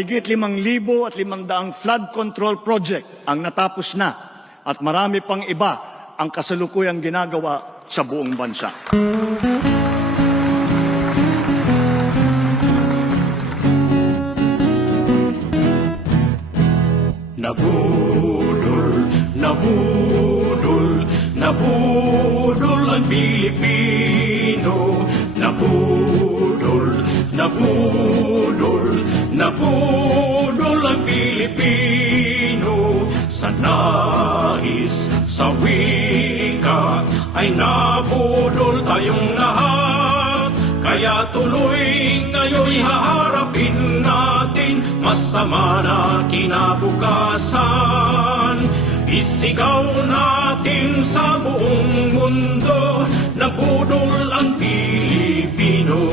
Higit 5,500 flood control project ang natapos na at marami pang iba ang kasalukuyang ginagawa sa buong bansa. Nabudol, nabudol, nabudol ang Pilipino. Nabudol, nabudol, nabudol ang Pilipino. Sa nais, sa wika, ay nabudol tayong lahat. Kaya tuloy ngayon haharapin natin masama na kinabukasan. Isigaw natin sa buong mundo, nabudol ang Pilipino.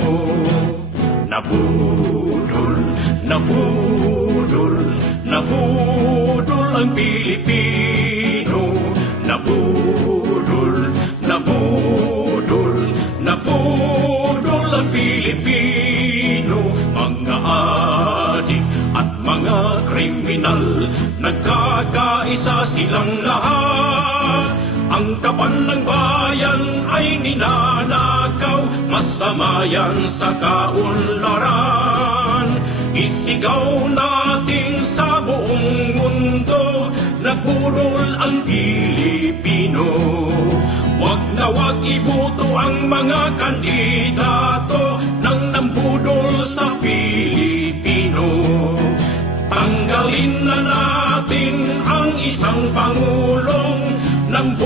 Nabudol, nabudol, nabudol ang Pilipino. Nabudol, nabudol, nabudol ang Pilipino. Mga adik at mga kriminal, nagkakaisa silang lahat. Ang kaban ng bayan ay ninanakaw, masama yan sa kaunlaran. Isigaw natin sa buong mundo, nabudol ang Pilipino. Wag na wag iboto ang mga kandidato nang nambudol sa Pilipino. Tanggalin na natin ang isang pangulong nang